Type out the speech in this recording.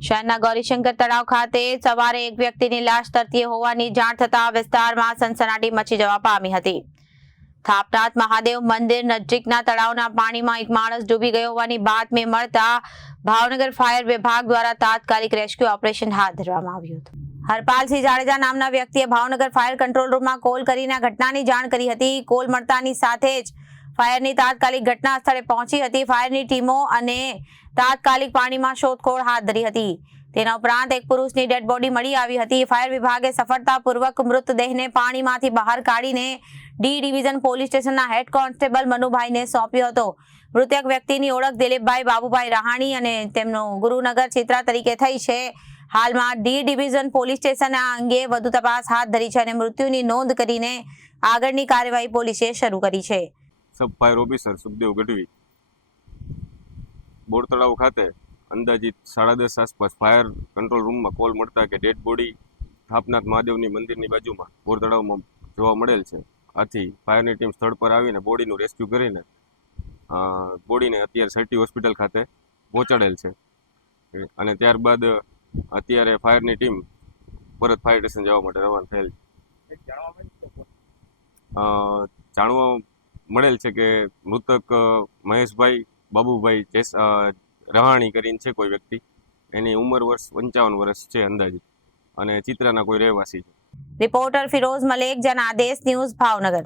શહેરના ગૌરીશંકર તળાવ ખાતે સવારે એક વ્યક્તિની લાશ તરતી હોવાની જાણ થતા વિસ્તારમાં સનસનાટી મચી જવા પામી હતી. થાપનાથ મહાદેવ મંદિર નજીકના તળાવના પાણીમાં એક માણસ ડૂબી ગયો હોવાની બાતમી મળતા ભાવનગર ફાયર વિભાગ દ્વારા તાત્કાલિક રેસ્ક્યુ ઓપરેશન હાથ ધરવામાં આવ્યું હતું. હરપાલસિંહ જાડેજા નામના વ્યક્તિએ ભાવનગર ફાયર કંટ્રોલ રૂમમાં કોલ કરીને ઘટનાની જાણ કરી હતી. કોલ મળતાની સાથે જ ફાયરની તાત્કાલિક ઘટના સ્થળે પહોંચી હતી. ફાયરની ટીમો અને તાત્કાલિક પાણીમાં શોધખોળ હાથ ધરી હતી. તેના ઉપરાંત એક પુરુષની ડેડ બોડી મળી આવી હતી. ફાયર વિભાગે સફળતાપૂર્વક મૃતદેહને પાણીમાંથી બહાર કાઢીને ડી ડિવિઝન પોલીસ સ્ટેશનના હેડ કોન્સ્ટેબલ મનુભાઈને સોંપ્યો હતો. મૃતક વ્યક્તિની ઓળખ દિલીપભાઈ બાબુભાઈ રહાણી અને તેમનો ગુરુનગર ચિત્રા તરીકે થઈ છે. હાલમાં ડી ડિવિઝન પોલીસ સ્ટેશન આ અંગે વધુ તપાસ હાથ ધરી છે અને મૃત્યુની નોંધ કરીને આગળની કાર્યવાહી પોલીસે શરૂ કરી છે. Sub fire officer Sukhdev Gadhvi. Bor Talav ખાતે અંદાજિત સાડા દસ આસપાસ ફાયર કંટ્રોલ રૂમમાં કોલ મળતા કે ડેડ બોડી થાપનાથ મહાદેવની મંદિરની બાજુમાં બોર તળાવમાં જોવા મળેલ છે. આથી ફાયરની ટીમ સ્થળ પર આવીને બોડીનું રેસ્ક્યુ કરીને બોડીને અત્યારે સર્ટી હોસ્પિટલ ખાતે પહોંચાડેલ છે. અને ત્યારબાદ અત્યારે ફાયરની ટીમ પરત ફાયર સ્ટેશન જવા માટે રવાના થયેલ જાણવા મળેલ છે કે મૃતક મહેશભાઈ, બાબુભાઈ રહાણી કરીને છે કોઈ વ્યક્તિ. એની ઉંમર વર્ષ પંચાવન વર્ષ છે અંદાજિત અને ચિત્રાના કોઈ રહેવાસી છે. Reporter Firoz Malek Janadesh news Bhavnagar.